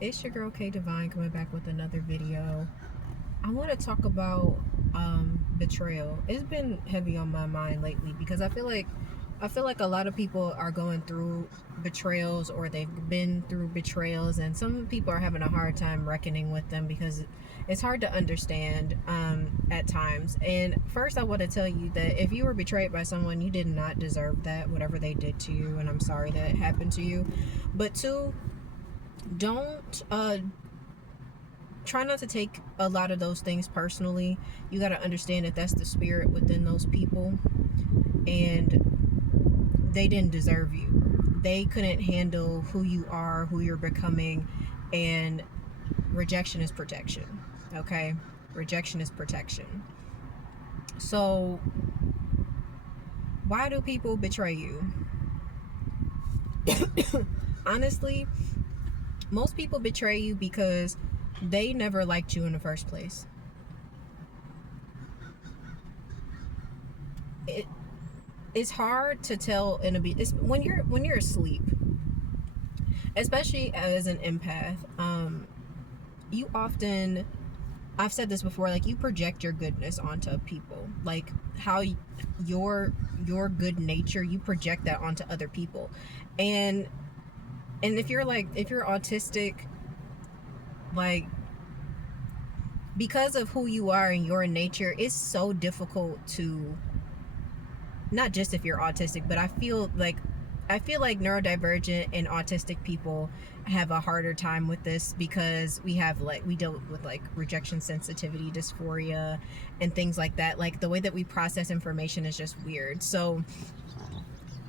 It's your girl K Divine coming back with another video. I want to talk about betrayal. It's been heavy on my mind lately because I feel like a lot of people are going through betrayals, or they've been through betrayals, and some people are having a hard time reckoning with them because it's hard to understand at times. And first, I want to tell you that if you were betrayed by someone, you did not deserve that, whatever they did to you, and I'm sorry that it happened to you. But two, don't try not to take a lot of those things personally. You got to understand that that's the spirit within those people, and they didn't deserve you. They couldn't handle who you are, who you're becoming, and rejection is protection. Okay? Rejection is protection. So, why do people betray you? Honestly, most people betray you because they never liked you in the first place. It's hard to tell in it's when you're asleep, especially as an empath. You often, I've said this before, like, you project your goodness onto people, like how your good nature, you project that onto other people. And if you're autistic, like, because of who you are and your nature, it's so difficult to, not just if you're autistic, but I feel like neurodivergent and autistic people have a harder time with this because we deal with like rejection sensitivity dysphoria and things like that. Like, the way that we process information is just weird. So,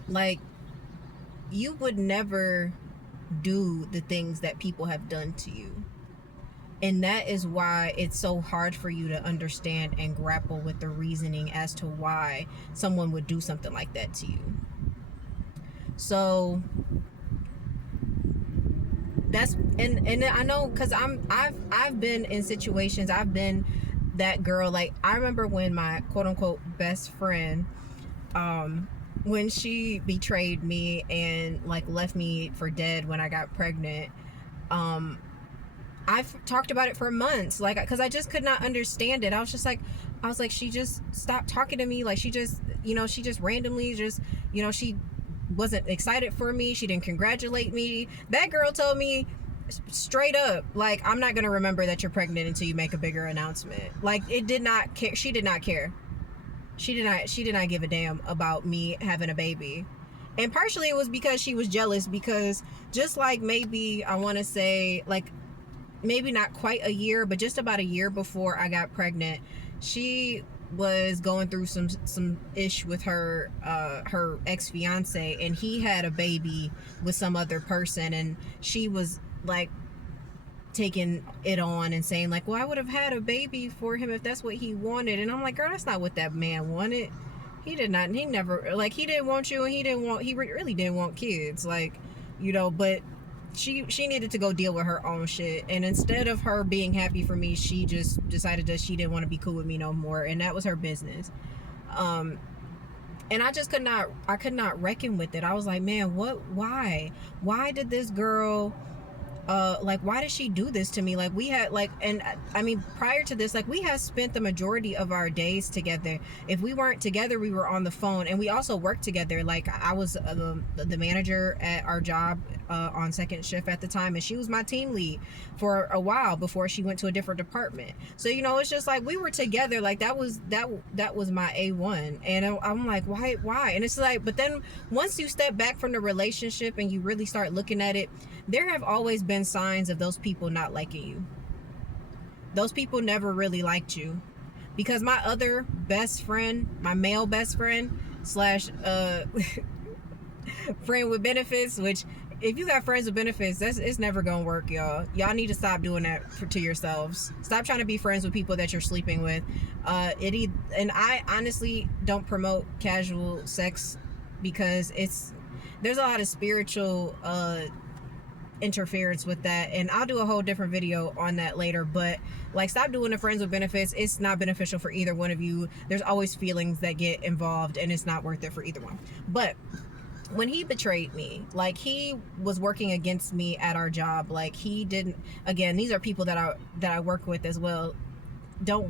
like, you would never do the things that people have done to you. And that is why it's so hard for you to understand and grapple with the reasoning as to why someone would do something like that to you. So that's, and I know, because I've been in situations, I've been that girl. Like, I remember when my quote unquote best friend, when she betrayed me and like left me for dead when I got pregnant. I've talked about it for months, like, because I just could not understand it. I was like, she just stopped talking to me. Like, she just randomly she wasn't excited for me. She didn't congratulate me. That girl told me straight up, like, I'm not gonna remember that you're pregnant until you make a bigger announcement. Like, it did not care. She did not care. She did not give a damn about me having a baby. And partially it was because she was jealous, because just like, maybe I want to say, like, maybe not quite a year, but just about a year before I got pregnant, she was going through some ish with her ex-fiance, and he had a baby with some other person, and she was like taking it on and saying like, well, I would have had a baby for him if that's what he wanted. And I'm like, girl, that's not what that man wanted. He never, like, he didn't want you, and he really didn't want kids, like, but she needed to go deal with her own shit. And instead of her being happy for me, she just decided that she didn't want to be cool with me no more, and that was her business. And I just could not reckon with it. I was like, man, why did this girl, like, why did she do this to me? Like, we had, like, and I mean, prior to this, like, we had spent the majority of our days together. If we weren't together, we were on the phone, and we also worked together. Like, I was the manager at our job on second shift at the time, and she was my team lead for a while before she went to a different department. So, it's just like, we were together. Like, that was my A1. And I'm like, why? And it's like, but then once you step back from the relationship and you really start looking at it, there have always been signs of those people not liking you. Those people never really liked you, because my other best friend, my male best friend slash friend with benefits, which, if you got friends with benefits, it's never gonna work, y'all. Y'all need to stop doing that to yourselves. Stop trying to be friends with people that you're sleeping with. And I honestly don't promote casual sex, because there's a lot of spiritual interference with that, and I'll do a whole different video on that later. But, like, stop doing the friends with benefits. It's not beneficial for either one of you. There's always feelings that get involved, and it's not worth it for either one. But when he betrayed me, like he was working against me at our job. Like he didn't, again, these are people that I work with as well. Don't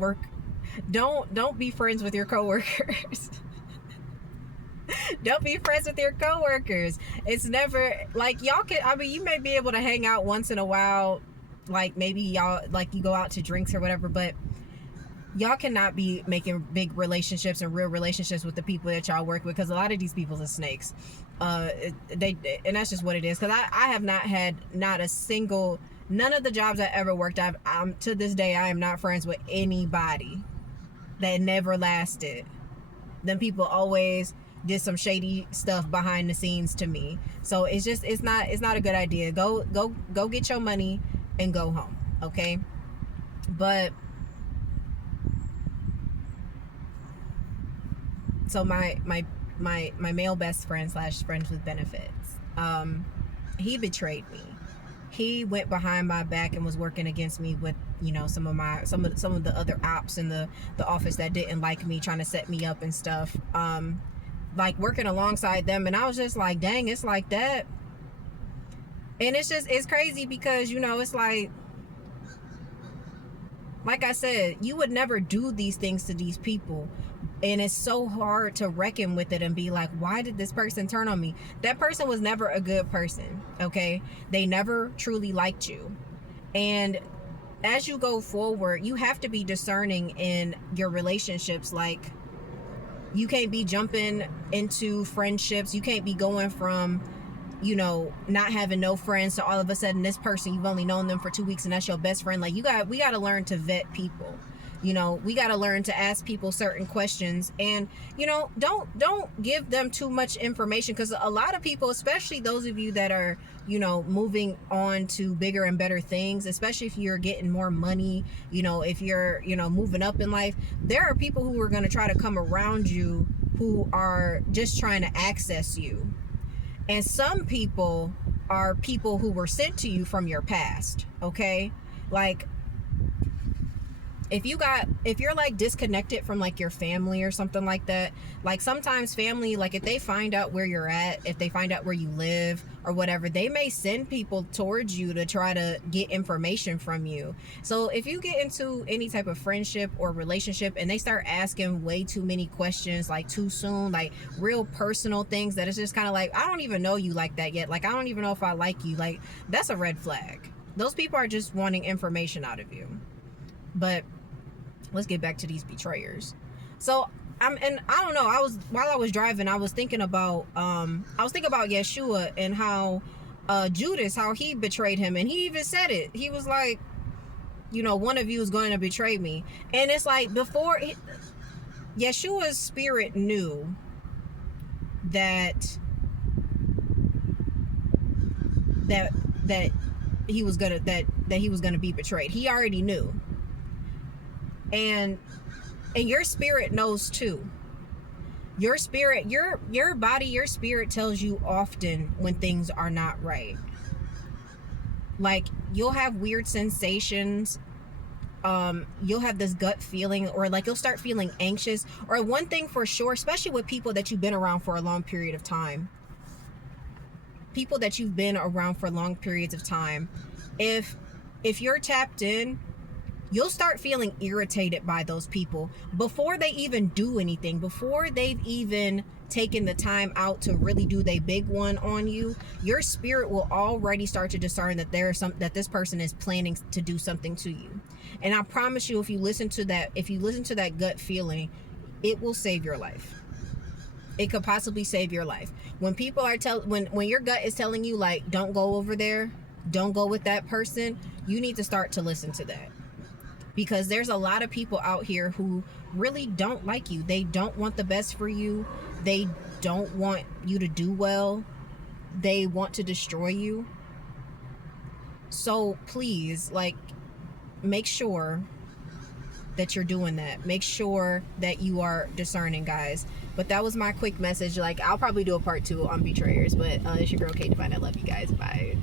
be friends with your coworkers. Don't be friends with your coworkers. It's never like y'all can, I mean, you may be able to hang out once in a while, like maybe y'all, like you go out to drinks or whatever, but y'all cannot be making big relationships and real relationships with the people that y'all work with, because a lot of these people are snakes. And that's just what it is. Because I have not had not a single, none of the jobs I ever worked at, to this day I am not friends with anybody. That never lasted. Them people always did some shady stuff behind the scenes to me. So it's not a good idea. Go get your money and go home, okay? But so my male best friend / friends with benefits, he betrayed me. He went behind my back and was working against me with, you know, some of the other ops in the office that didn't like me, trying to set me up and stuff, like working alongside them. And I was just like, dang, it's like that. And it's crazy because, you know, it's like I said, you would never do these things to these people. And it's so hard to reckon with it and be like, why did this person turn on me? That person was never a good person, okay? They never truly liked you. And as you go forward, you have to be discerning in your relationships. Like, you can't be jumping into friendships. You can't be going from, you know, not having no friends to all of a sudden this person, you've only known them for 2 weeks and that's your best friend. Like, we got to learn to vet people. You know, we got to learn to ask people certain questions, and, you know, don't give them too much information, because a lot of people, especially those of you that are, you know, moving on to bigger and better things, especially if you're getting more money, you know, if you're, you know, moving up in life, there are people who are going to try to come around you who are just trying to access you. And some people are people who were sent to you from your past, okay? Like, if you're like disconnected from like your family or something like that, like sometimes family, like if they find out where you're at, if they find out where you live or whatever, they may send people towards you to try to get information from you. So if you get into any type of friendship or relationship and they start asking way too many questions, like too soon, like real personal things that it's just kind of like, I don't even know you like that yet. Like, I don't even know if I like you. Like, that's a red flag. Those people are just wanting information out of you. But let's get back to these betrayers. So and I don't know, while I was driving, I was thinking about Yeshua and how Judas, how he betrayed him. And he even said it. He was like, you know, one of you is going to betray me. And it's like, Yeshua's spirit knew that he was gonna be betrayed. He already knew. And your spirit knows too. Your spirit, your body, your spirit tells you often when things are not right. Like, you'll have weird sensations. You'll have this gut feeling, or like you'll start feeling anxious. Or one thing for sure, especially with people that you've been around for a long period of time. People that you've been around for long periods of time. If you're tapped in, you'll start feeling irritated by those people before they even do anything, before they've even taken the time out to really do their big one on you. Your spirit will already start to discern that that this person is planning to do something to you. And I promise you, if you listen to that gut feeling, it will save your life. It could possibly save your life. When people are when your gut is telling you, like, don't go over there, don't go with that person, you need to start to listen to that. Because there's a lot of people out here who really don't like you. They don't want the best for you. They don't want you to do well. They want to destroy you. So please, like, make sure that you're doing that. Make sure that you are discerning, guys. But that was my quick message. Like, I'll probably do a part 2 on betrayers. But it's your girl, Kate Divine. I love you guys. Bye.